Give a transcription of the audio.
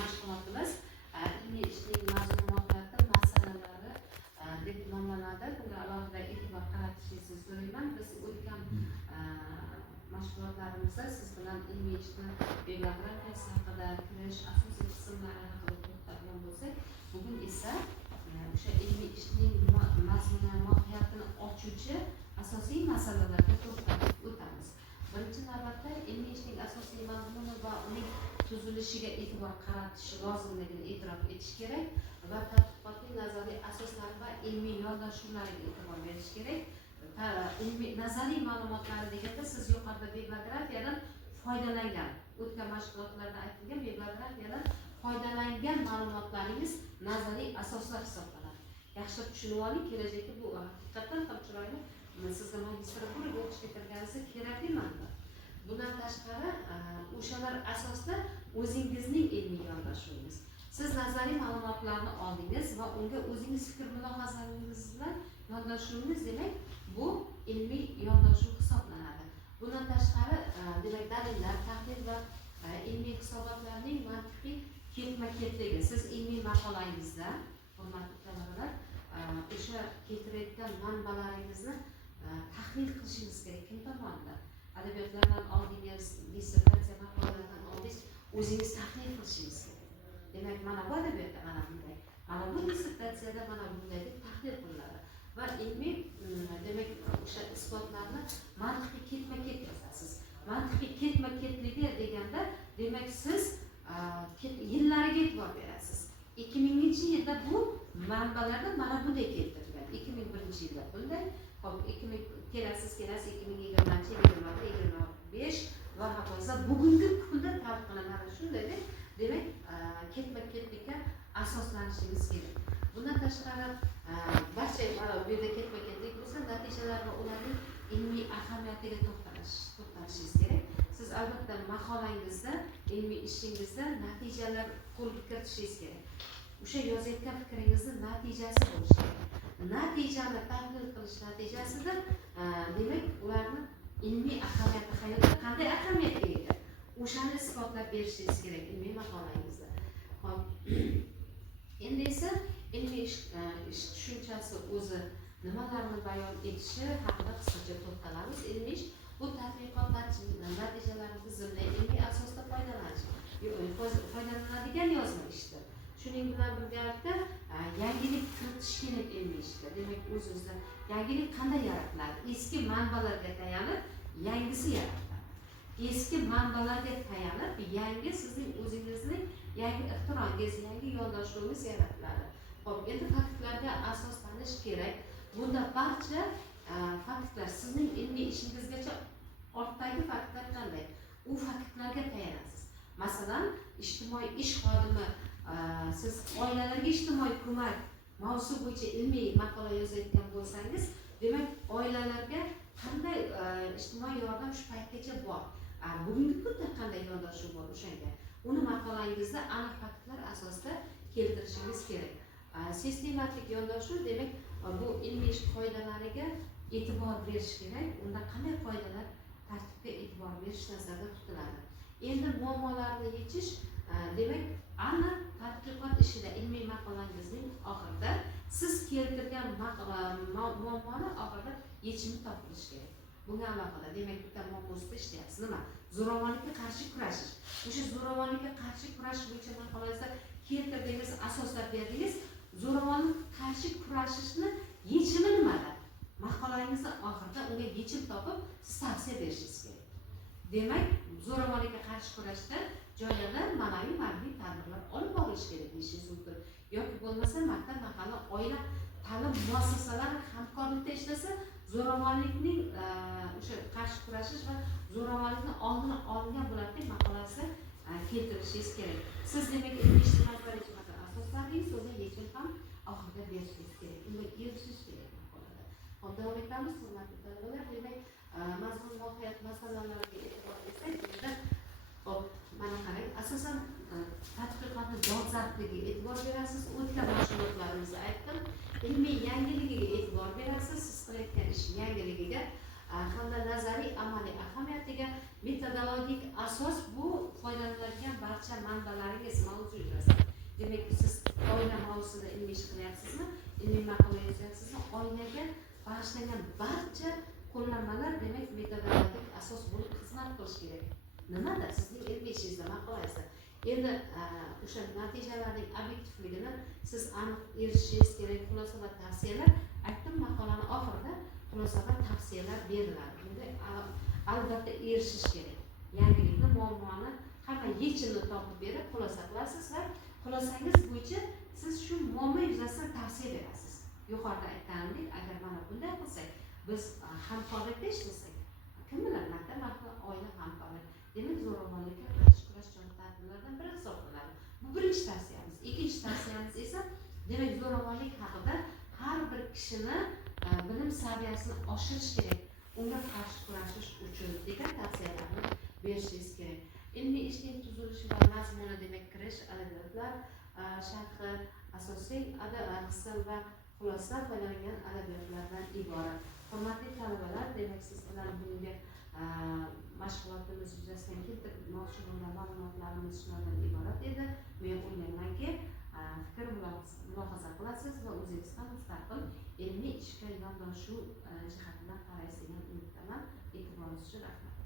mashg'ulotimiz ilmiy ishning mazmun mohiyati masalalari deb nomlanadi. Bunga alohida e'tibor qaratishingizni so'rayman. Biz o'tgan mashg'ulotlarimizda siz bilan ilmiy ishni bibliografiyasi haqida, kirish asosiy qismlari haqida to'xtalgan bo'lsak, bugun esa o'sha ilmiy ishning mazmuni mohiyatini ochuvchi asosiy masalalarga to'xtalib o'tamiz. Birinchi navbatda ilmiy ishning asosiy mazmuni va uning tuzilishiga e'tibor qaratish lozimligini e'tirof etish kerak va tadqiqotning nazariy asoslari va ilmiy yondashuvlariga e'tibor berish kerak. Ilmiy nazariy ma'lumotlari deganda siz yuqorida bibliografiyadan foydalangan, o'tgan mashg'ulotlarda aytilgan bibliografiyadan foydalangan ma'lumotlaringiz nazariy asoslar hisoblanadi. Yaxshilab tushunib oling, kelajakda bu haqiqatdan ham chiroyli sizga magistraturada o'qishga kirganingizda kerak emas. Bundan tashqari o'shalar asosida o'zingizning ilmiy yondashuvingiz. Siz nazariy ma'lumotlarni oldingiz va unga o'zingiz fikr mulohazalaringiz bilan yondashuvingiz, demak bu ilmiy yondashuv hisoblanadi. Bundan tashqari demak dalillar, tahlil va ilmiy hisobotlarning mantiqiy ketma-ketligi. Siz ilmiy maqolangizda, hurmatli talabalar, o'sha keltirayotgan manbalaringizni tahlil qilishingiz kerak. Kim tomonidan? Adabiyotlardan oldingiz, dissertatsiya maqolalardan oldingiz o'zingiz tahlil qilishingiz kerak. Demak, mana bu adabiyotda mana bunday, mana bu dissertatsiyada mana bunday deb tahlil qilinadi. Va ilmiy demak o'sha isbotlarni mantiqiy ketma-ket yozasiz. Mantiqiy ketma-ketligi deganda, demak siz yillariga e'tibor berasiz. 2000-yilda bu manbalarda mana bunday keltirilgan. 2001-yilda bunday, hop 2000 kelasiz 2020-25 va hokazo bugungi kunda talqinlanadi. Shunday deb, demak ketma-ketlikka asoslanishingiz kerak. Bundan tashqari barcha mana bu yerda ketma-ketlik bo'lsa, natijalar va ularning ilmiy ahamiyatiga to'xtalishingiz kerak. Siz albatta maqolangizda, ilmiy ishingizda natijalar qo'lga kiritishingiz kerak. O'sha yozayotgan fikringizni natijasi bo'lishi kerak. Natijani tahlil qilish natijasida demak ularni ilmiy ahamiyati hayotda qanday ahamiyatga ega, o'shani isbotlab berishingiz kerak ilmiy maqolangizda. Hop. Endi esa ilmiy ish tushunchasi o'zi nimalarni bayon etishi haqida qisqacha to'xtalamiz. Ilmiy ish bu tadqiqot natijalarini tizimli ilmiy asosda foydalanadigan yozma ishdir. Shuning bilan birgalikda yangilik kiritish kerak ilmiy ishda. Demak, o'z-o'zidan yangilik qanday yaratiladi? Eski manbalarga tayanib, yangisi yaratiladi. Eski manbalarga tayanib, yangi sizning o'zingizning yangi ixtirongiz, yangi yondashuvingiz yaratiladi. Xo'p, endi faktlarga asoslanish kerak. Bunda barcha faktlar sizning ilmiy ishingizgacha ortdagi faktlar qanday? U faktlarga tayanasiz. Masalan, ijtimoiy ish xodimi, siz oilalarga ijtimoiy ko'mak mavzu bo'yicha ilmiy maqola yozayotgan bo'lsangiz, demak oilalarga qanday ijtimoiy yordam shu paytgacha bor, bugungi kunda qanday yondashuv bor o'shanga, uni maqolangizda aniq faktlar asosida keltirishingiz kerak. Sistematik yondashuv, demak bu ilmiy ish qoidalariga e'tibor berish kerak. Unda qanday qoidalar, tartibga e'tibor berish nazarda tutiladi. Endi muammolarni yechish, demak aniq tadqiqot ishida ilmiy maqolangizning oxirida siz keltirgan muammoni oxirida yechimi topilishi kerak. Bunga alohida, demak bitta muammo ustida ishlayapsiz. Nima? Zo'ravonlikka qarshi kurashish. O'sha zo'ravonlikka qarshi kurash bo'yicha maqolangizda keltirdingiz, asoslab berdingiz. Zo'ravonlikka qarshi kurashishni yechimi nimada? Maqolangizning oxirida unga yechim topib, siz tavsiya berishingiz kerak. Demak, zo'ravonlikka qarshi kurashda joylarda ma'naviy maddiy tadbirlar olib borilishi kerak deyishingiz mumkin. Yoki bo'lmasa maktab, mahalla, oila ta'lim muassasalari hamkorlikda ishlasa, zo'ravonlikning o'sha qarshi kurashish va zo'ravonlikni oldini olingan bo'ladigan maqolasi keltirishingiz kerak. Siz demak ilmiy ishni asoslardingiz, o'zi yechim ham oxirida berishingiz kerak. Unga erishish kerak maqolada. Hop, davom etamiz, hurmatli talabalar. Demak, mazmun mohiyat masalalariga e'tibor bersak, bunda hop, mana qarang, asosan tadqiqotni dolzarbligiga e'tibor berasiz. O'tgan mashg'ulotlarimizda aytdim, ilmiy yangiligiga e'tibor berasiz, siz qilayotgan ish yangiligiga hamda nazariy amaliy ahamiyatiga. Metodologik asos bu foydalaniladigan barcha barcha manbalaringiz mavzu yuzasidan. Demak, siz oila mavzusida ilmiy ish qilyapsizmi, ilmiy maqola yozyapsizmi, oilaga bag'ishlangan barcha qo'llanmalar demak metodologik asos bo'lib xizmat qilishi kerak. Nimada sizning ilmiy ishingizda, maqolangizda endi o'sha natijalarning obyektivligini siz aniq erishishingiz kerak. Xulosa va tavsiyalar aytdim, maqolani oxirida xulosa va tavsiyalar beriladi. Bunda albatta erishish kerak. Yangilikni, muammoni, hamma yechimni topib berib xulosa qilasiz va xulosangiz bo'yicha siz shu muammo yuzasidan tavsiya berasiz. Yuqorida aytganimdek, agar mana bunday qilsak, biz hamkorlikda ishlasak, kim bilan maktab oila hamkorlik. Demak, zo'ravonlikka qarshi kurash chora-tadbirlaridan biri hisoblanadi. Bu birinchi tavsiyamiz. Ikkinchi tavsiyamiz esa demak zo'ravonlik haqida har bir kishini bilim saviyasini oshirish kerak. Unga qarshi kurashish uchun degan tavsiyalarni berishingiz kerak. Ilmiy ishning tuzilishi va mazmuni demak kirish, adabiyotlar, sharhi, asosiy qism va xulosa foydalangan adabiyotlardan iborat. Hurmatli talabalar, demak siz bilan bunga mashg'ulotimiz yuzasidan keltirib moqchi bo'lgan ma'lumotlarimiz shulardan iborat edi. Men o'ylaymanki, fikr mulohaza qilasiz va o'zingiz ham mustaqil ilmiy ishga yondashuv jihatidan qaraysiz degan umiddaman. E'tiboringiz uchun rahmat.